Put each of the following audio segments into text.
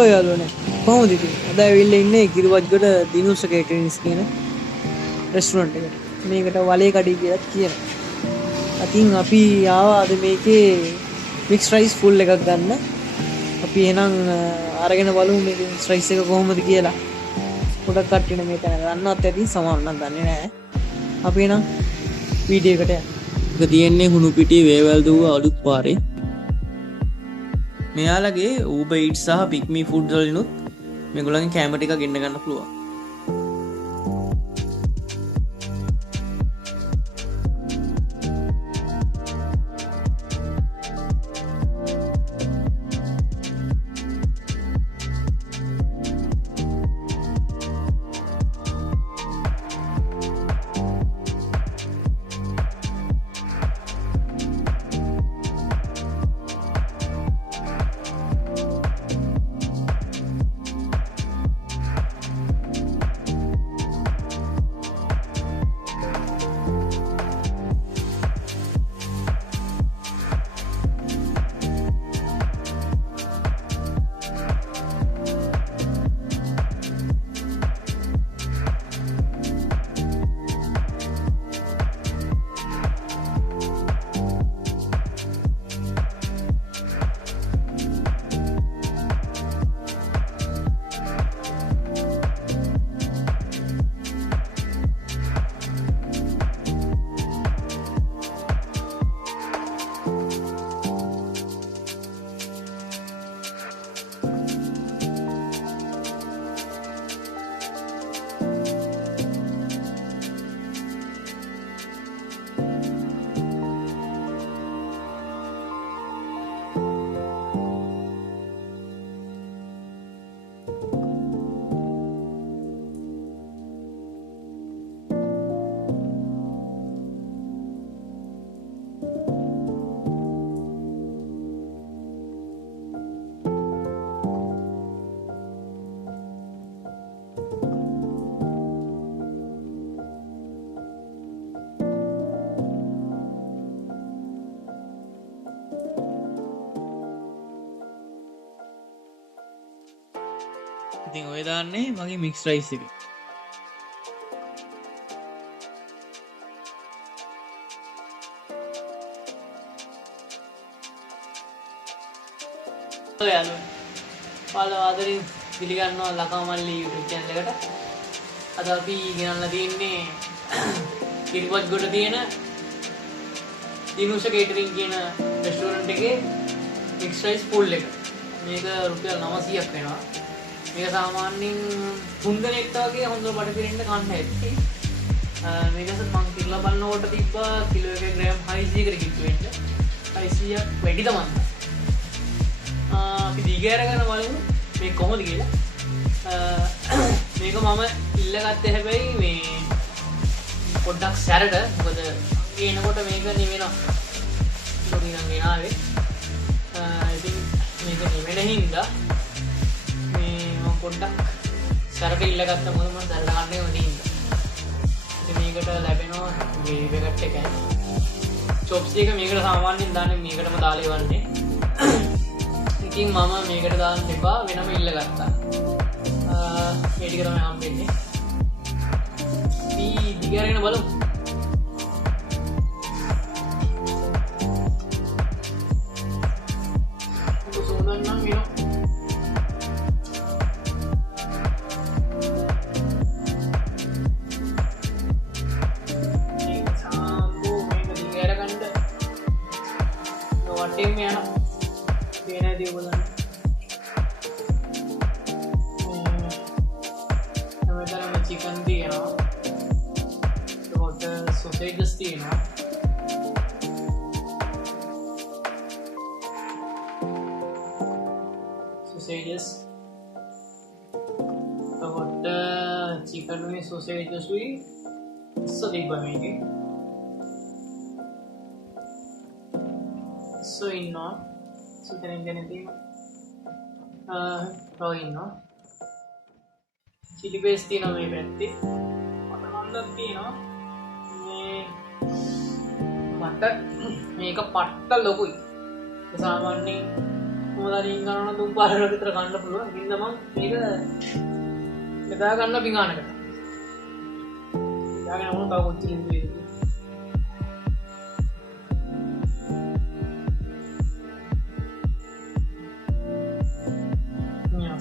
Hello යාළුවනේ කොහොමද ඉතින් අද ඇවිල්ලා ඉන්නේ කිරිවත්ගොඩ දිනුෂ කේටරින්ග්ස් කියන රෙස්ටුරන්ට් එකට. මේකට වලේ කඩේ කියලා කියනවා. අතින් අපි ආවා අද මේකේ මික්ස් රයිස් ෆුල් එකක් ගන්න. අපි එහෙනම් අරගෙන බලමු මේකේ මික්ස් රයිස් එක කොහොමද කියලා. පොඩක් කට්ටියනේ මේ තැන දන්නවත් ඇති සමහර නම් දන්නේ නැහැ. අපි එහෙනම් වීඩියෝ එකට යමු. ඒක තියෙන්නේ හුණු පිටියේ වේවැල් දුව අලුත් පාරේ. මෙයාලගේ Uber Eats සහ Pick Me Food වලිනුත් මේගොල්ලන්ගේ කැමරා ටික ගෙන්න ගන්න පුළුවන්. ඉතින් ඔය දාන්නේ මගේ මික්ස් රයිස් එක. ඔය යාළුවනේ. ඔයාලා ආදරෙන් පිළිගන්නවා ලකාමල්ලි YouTube channel එකට. අද අපි ගෙනල්ලා තියෙන්නේ කිරිවත්ගොඩ තියෙන දිනුෂ කේටරින් කියන රෙස්ටුරන්ට් එකේ මික්ස් රයිස් ෆුල් එක. මේක රුපියල් 900ක් වෙනවා. මේක සාමාන්‍යයෙන් 3 දෙනෙක්ට වගේ හොඳට බඩ පිරෙන්න කන්න ඇති. මේකත් මම කිරලා බලනකොට තිබ්බා කිලෝ 1 ග්‍රෑම් 600කට කිට්ටු වෙන්න. 600ක් වැඩි තමයි. අපි දිග අරගෙන බලමු මේක කොහොමද කියලා. මේක මම ඉල්ලගත්තේ හැබැයි මේ පොඩ්ඩක් සැරට. මොකද ගේනකොට මේක නිවෙනවා. ලොකිනම් ගෙනාවේ. ඉතින් මේක නිවෙන හින්දා පොඩ්ඩක් සැරට ඉල්ලගත්ත මොකද මම සැරට කන්නේ නැති හින්දා. ඉතින් මේකට ලැබෙනවා ග්‍රේවි පැකට් එකයි. චොප්ස් එක මේකට සාමාන්‍යයෙන් දාන්නේ මේකටම දාලා ඉවරනේ. ඉතින් මම මේකට දාන්න එපා වෙනම ඉල්ලගත්තා. මේ ටික තමයි හම්බෙන්නේ. අපි දිග අරගෙන බලමු. සෝදන්න නම් වෙනවා. चिकन තියෙනවා. එතකොට සොසේජස් තියෙනවා. සොසේජස්. එතකොට චිකන් මේ සොසේජස් උයි සදිබ්බ මේකේ. ඉන්නවා. සුතරින් ගැන තියෙනවා. ඉන්නවා. චිලි පේස්ට් තියෙනවා මේ පැත්තේ. මටනොන්දක් තියෙනවා. මට මේක පට්ට ලොකුයි. සාමාන්‍යයෙන් මොදාරින් ගන්න තුන් පාරකට විතර ගන්න පුළුවන්. ඉන්න මම මේක බෙදා ගන්න පිඟානකට. දාගෙන මොන තව කොච්චර ඉඳී.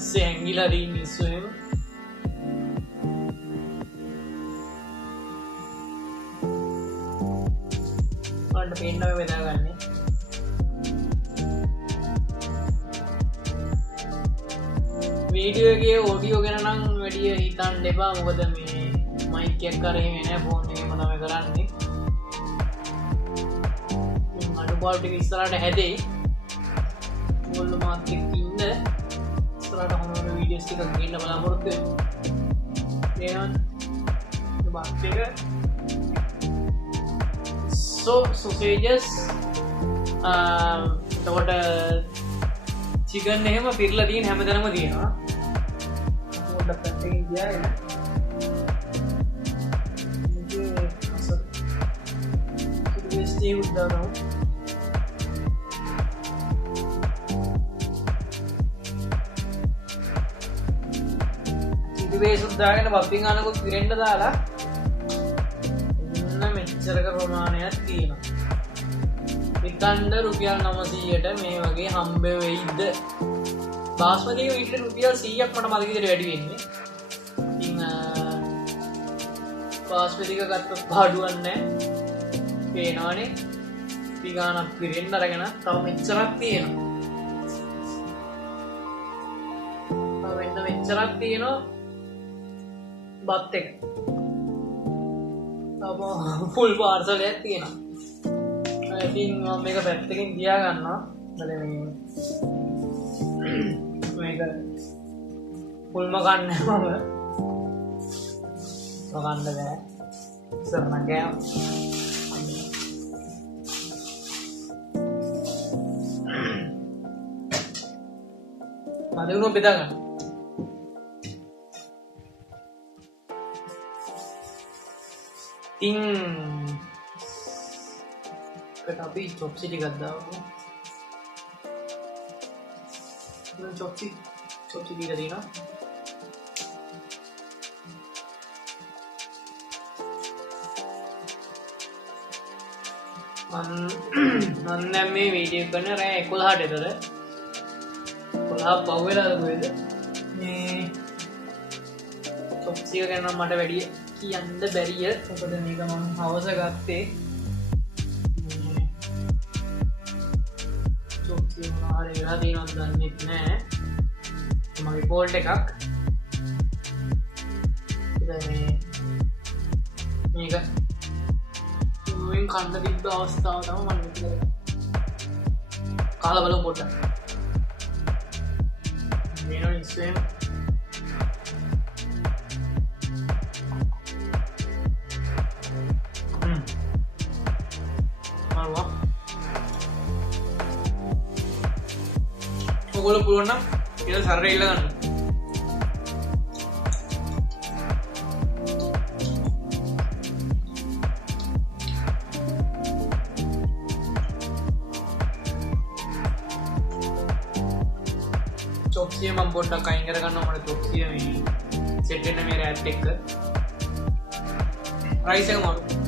Se ඇඟිලා රින් ඉස්සු එහෙම වලට පේන්නව බෙදාගන්නේ වීඩියෝ එකේ ඔඩියෝ ගැන නම් වැඩි හිතන්න එපා මොකද මේ මයික් එකක් අර එහෙම නෑ ෆෝන් එකේම තමයි කරන්නේ ඉතින් අඩුපාඩු ටික ඉස්සරහට හැදෙයි ඔයගොල්ලෝ මාත් එක්ක ඉන්න ඉස්සරහට හොඳ වීඩියෝස් ටිකක් ගන්න බලාපොරොත්තු වෙනවා නේද බාත් එක sausages එතකොට chicken එහෙම පිරලා තියෙන හැමතැනම තියෙනවා පොඩ්ඩක් පැත්තකින් ගියාගෙන මේක අසල් ඉතින් උදාරව ඉතින් සුද්දාගෙන බප්පින් අනකොත් පිරෙන්න දාලා මෙච්චරක ප්‍රමාණයක් තියෙනවා විකණ්ඩ රුපියල් 900ට මේ වගේ හම්බ වෙයිද බාස්මති එක ඊට රුපියල් 100ක් මට මතක විදිහට වැඩි වෙන්නේ ඉතින් බාස්මති එක ගත්තොත් පාඩුවක් නැහැ පේනවනේ පිගානක් පිරෙන්න අරගෙන තව මෙච්චරක් තියෙනවා තව මෙච්චරක් තියෙනවා බත් එක ෆුල් පාර්සලයක් තියෙනවා ඉතින් මම මේක පැත්තකින් තියා ගන්නවා මේක ෆුල්ම ගන්න මම ගන්න බෑ ඉස්සරහ ගෑම මම බෙදා ගන්න ඉතින් අපි චොප්සි ටිකක් දාමු. චොප්සි ටික දෙනවා. මම දැන් මේ වීඩියෝ කරන රෑ 11ට විතර 11 පහු වෙලාද කොහෙද මේ චොප්සි එක ගැන මට වැඩි කියන්න බැරිය මොකද මේක මම හවස ගත්තේ චොප්සි මොනවාරි වෙලා තියෙනවද දන්නේ නැහැ මගේ ෆෝල්ඩ් එකක් මේක මුවෙන් කන්න තිබ්බ අවස්ථාව තමයි මම මෙතන කාලා බලමු පොඩ්ඩක් මේනෝ ඉස්සෙම ඔයගොල්ලෝ පුළුවන් නම් කියලා සරේ ඉල්ල ගන්න. චොප්සිය මම පොඩ්ඩක් අයින් කර ගන්නවා මට චොප්සිය මේ සෙට් වෙන මේ රෑත් එක්ක. රයිස් එක මාරු.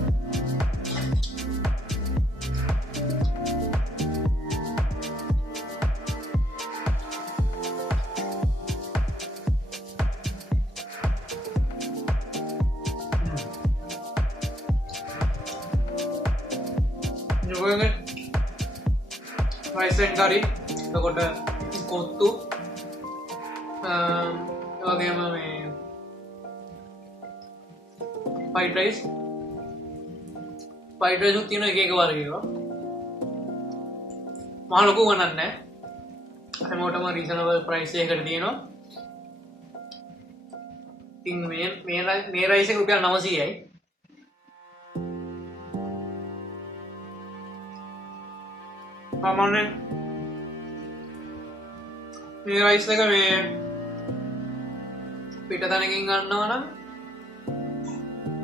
rice and curry එතකොට කොත්තු වගේම මේ fried rice උත් තියෙන එක එක වර්ගයක මහ ලොකු ගණන් නැහැ හැමෝටම රීසනබල් ප්‍රයිස් එකකට තියෙනවා ඉතින් මේ රයිස් එක රුපියල් 900යි सामान्य මේ රයිස් එක මේ පිටතනකින් ගන්නවා නම්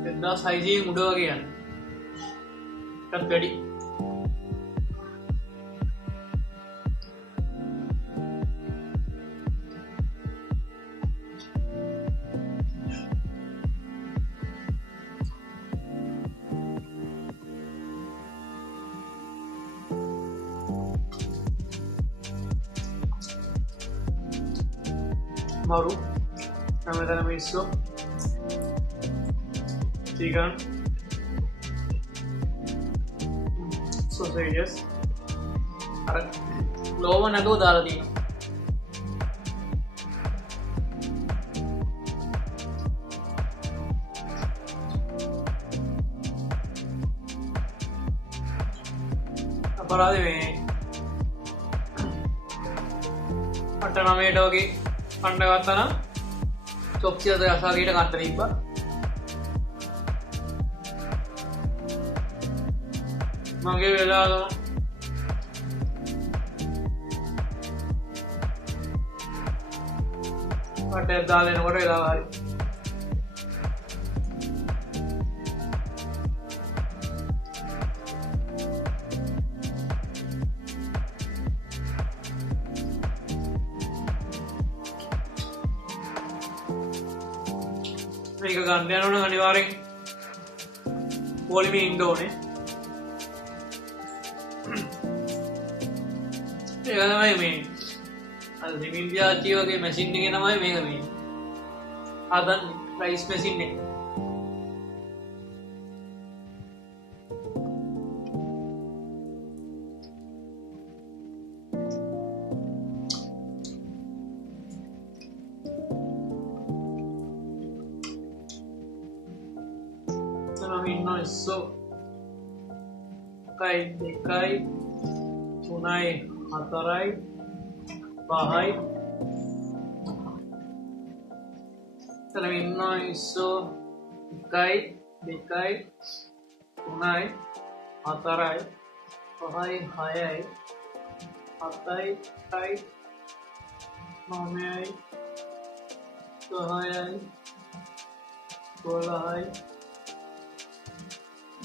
1600 උඩ වගේ යන. ටත් වැඩි. මරු හැමතැනම මිස්සෝ chicken sausages අර ලෝව නැතුව දාලා තියෙනවා අපරාධ මේ 8-9ට වගේ කන්න ගත්තා නම් චොප්සි අද අසාරියට කන්න තිබ්බා මගේ වෙලාව කටයක් දාලා එනකොට වෙලාව හරි මේක ගන්න යනවනම් අනිවාර්යෙන් පොලිමේ ඉන්න ඕනේ. ඒක තමයි මේ අර දෙමින්දියාචි වගේ මැෂින් එකේ තමයි මේක මේ හදන්නේ රයිස් මැෂින් එක. So, kai dekai tunai hatarai bahai dalam inno iso kai dekai tunai hatarai bahai hayai hatai kai mamai bahai bolai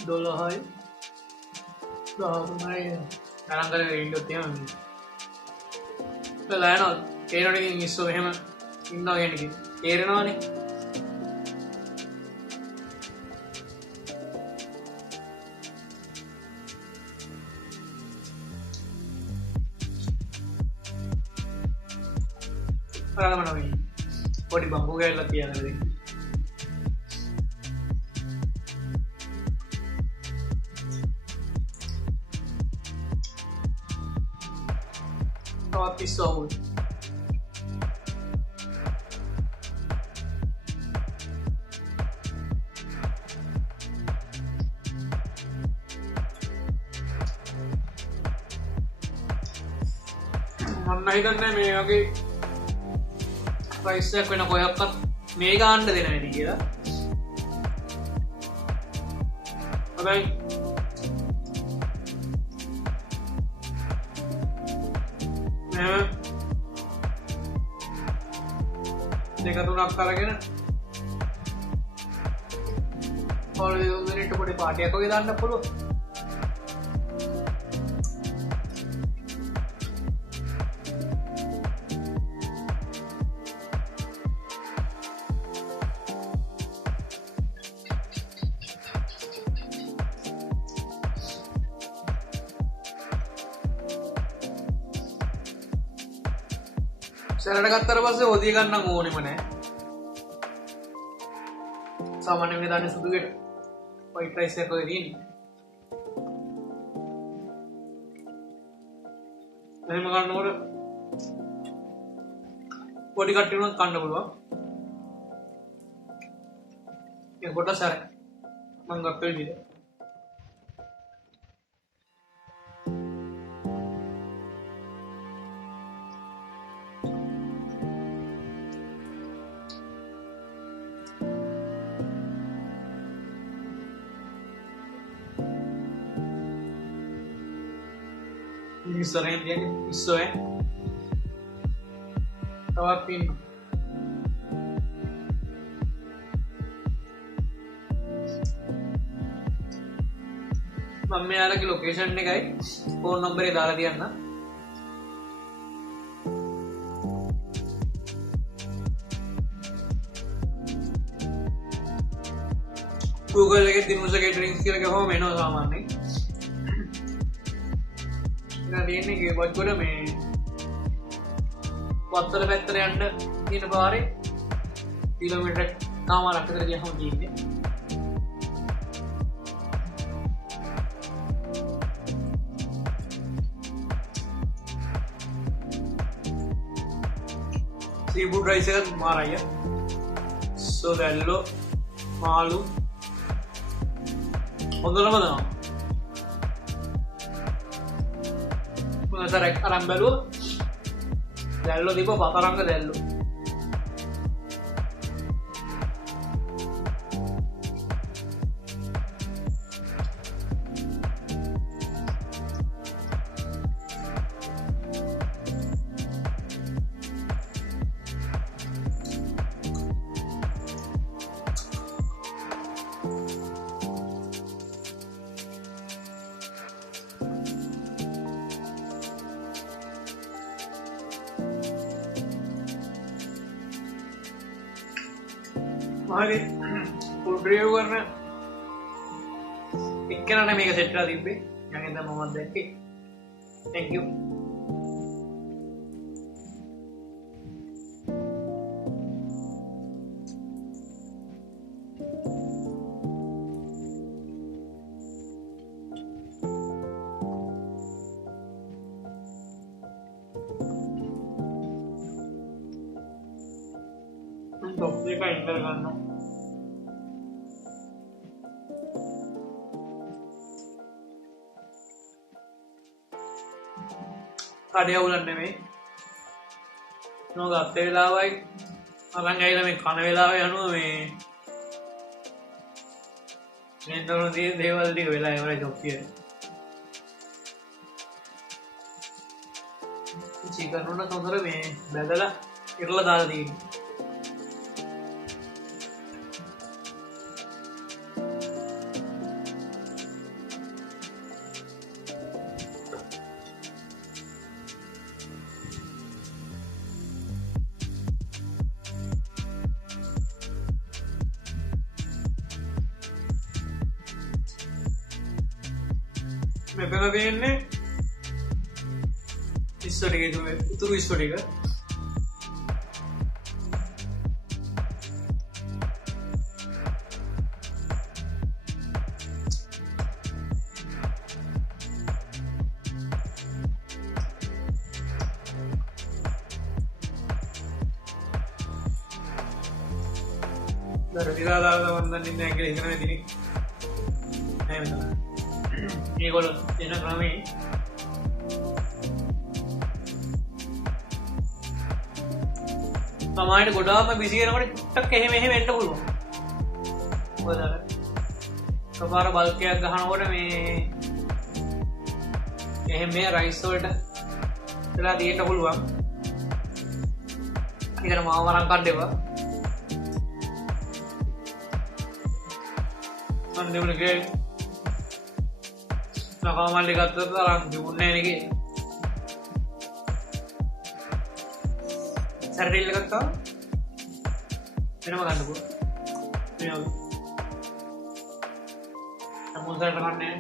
Dolahai Dolahai Karang kali Indo tiang Well, I know Kairan is so him Indo again Kairan on it Paramanavi What is Bambu Gala Tiana episode මම හිතන්නේ මේ වගේ price එකක් වෙන කොයක්වත් මේ ගන්න දෙන්නේ නැති කියලා. හැබැයි දෙක තුනක් අරගෙන පොඩි දෙන්නට පොඩි පාටියක් වගේ දාන්න පුළුවන්. සැරට ගත්තට පස්සේ හොදිය ගන්න ඕනෙම නෑ. සාමාන්‍යයෙන් මේ දාන්නේ සුදු ගෙට. white rice එක වගේ තියෙන්නේ. එහෙම ගන්නකොට පොඩි කට්ටියුණත් කන්න පුළුවන්. ඒක කොට සැර මම ගත්ත විදිහට. Misalnya dia iso tawapin මම මෙයාලගේ ලොකේෂන් එකයි ෆෝන් නම්බරේ දාලා තියන්න. Google එකේ දිනුස කේටරින්ග්ස් කියලා ගහුවම එනවා සාමාන්‍යයෙන්. තියෙන්නේ වත්ගොඩ මේ වත්තල පැත්තට යන්න කියන පාරේ කිලෝමීටර් කමාරක් විතර ගියහම තියෙන්නේ. සීෆුඩ් රයිස් එක මාරයි. සොදැල්ලෝ මාළු හොඳටම දෙනවා. මොනතරක් අරන් බැලුවා දැල්ලෝ දීප පතරංග දැල්ලෝ. හරි ෆුඩ් රිවිව් කරන එක්කෙනාට මේක සෙට් කරලා තිබ්බේ. මම හිතා මමත් දැක්කේ. thank you. टॉप का इंटर करना කඩේ අවුලක් නෙමෙයි. නෝගත් වෙලාවයි අරන් ඇවිල්ලා මේ කන වෙලාවේ යනවා මේ තොරදී දේවල් ටික වෙලා ඉවරයි ජොබ්පිය. චිකන් උන තොතර මේ බැදලා ඉරලා දාලා තියෙනවා. මෙතන තියෙන්නේ ඉස්සර ටික ඉතුරු ඉස්සර ටික දරදිලාදාලා වන්දන් ඉන්නේ කියලා හිතනවා ඉතින් නෑ මෙතන ඒගොල්ලෝ දෙන ක්‍රමේ සමායට ගොඩාක්ම බිසි වෙනකොට ටක් එහෙම එන්න පුළුවන්. මොකද අර කපාර බල්කයක් ගහනකොට මේ එහෙම මේ රයිස් වලට වෙලා දෙන්න පුළුවන්. ඒකට මාව වරන් ගන්න එපා. මම දෙමුනේ නකාමල්ලි ගත්තත් තරම් දුන්නේ නැහැ නේ. සැරටිල් එකක් ගත්තා. වෙනම ගන්නකො. මෙයාව. සමුද්‍රයට ගන්නෑ.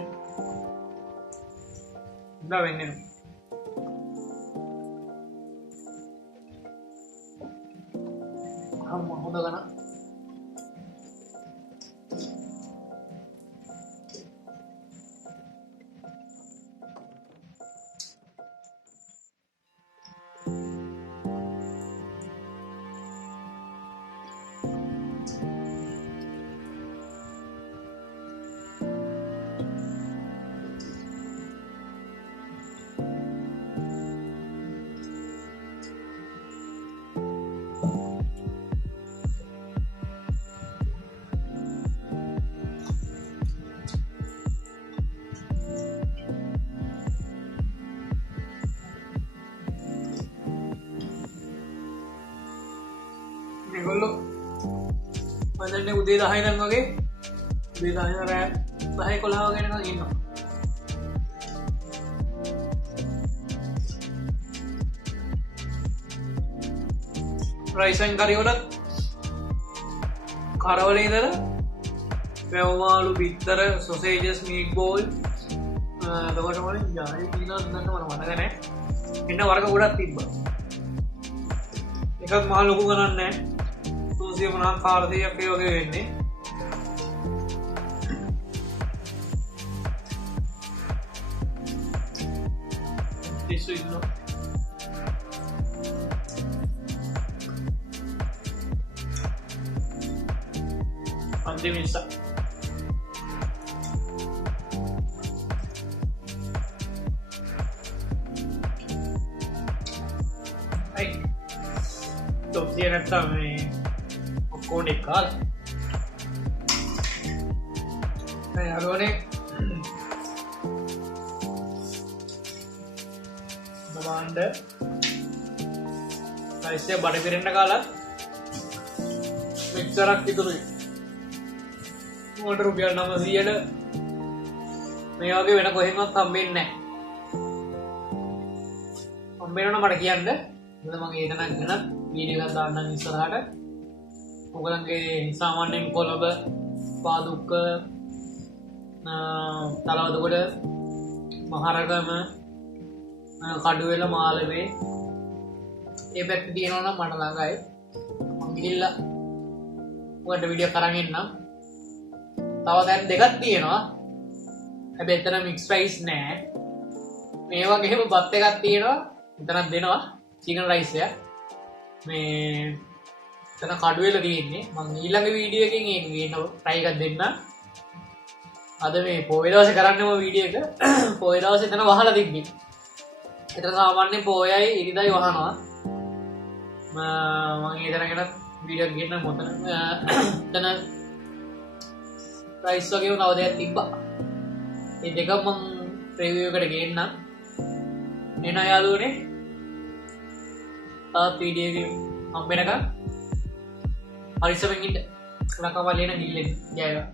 ඉඳා වෙන්නේ. හොඳ ගන්න. මේගොල්ලෝ මම දැන් උදේ 10 ඉඳන් වගේ උදේ 10 ඉඳන් රෑ 10 11 වගේ නිකන් ඉන්නවා. රයිස් ඇන් කරි වලත් කරවලේ ඉඳලා වැවමාළු බිත්තර සොසේජස් මීට් බෝල් එතකොට මොනේ ජායි දිනන මට මතක නැහැ. ඉන්න වර්ග ගොඩක් තිබ්බා. එකක් මහ ලොකු ගණන් නෑ 350 400ක් ඒ වගේ වෙන්නේ තිස්සු ඉන්නවා අන්තිම නිසා තොප්සිය නැත්තම් මේ ඔක්කොම එක කාලා මේ අරෝනේ බබාණ්ඩ රයිස්ය බඩ පිරෙන්න කාලා මෙච්චරක් ඉතුරුයි මට රුපියල් 900ට මේ වගේ වෙන කොහෙන්වත් හම්බෙන්නේ නැහැ හම්බෙනවා මට කියන්න මම ඒක නම් ගන්න වීඩියෝ එකක් දාන්නම් ඉස්සරහට ඔයගලන්ගේ සාමාන්‍යයෙන් කොළඹ පාදුක්ක තලවදගොඩ මහරගම කඩුවෙල මාළවේ ඒ පැත්ත තියෙනවා නම් මට ළඟයි මම ගිහිල්ලා ඔයාලට වීඩියෝ කරන් එන්නම් තව දැන් දෙකක් තියෙනවා හැබැයි එතන මික්ස් රයිස් නෑ මේ වගේම බත් එකක් තියෙනවා එතනක් දෙනවා චිකන් රයිස් එක මේ එතන කඩුවෙල තියෙන්නේ මම ඊළඟ වීඩියෝ එකකින් ඒක ගේන්න try එකක් දෙන්න අද මේ පොය දවසේ කරන්නම වීඩියෝ එක පොය දවසේ එතන වහලා තිබ්බේ එතන සාමාන්‍යයෙන් පොයයි ඉරිදයි වහනවා මම ඊතන ගැන වීඩියෝ එකක් ගේන්න මොතන එතන රයිස් වගේම තව දෙයක් තිබ්බා මේ දෙක මම රිවිව් එකට ගේන්නම් එන යාළුවනේ තාත් වීඩියෝ එකකින් හම්බ වෙනකම් හරිසමෙන් ඉන්න ලකවලේන ගිල්ලෙන් ජය වේවා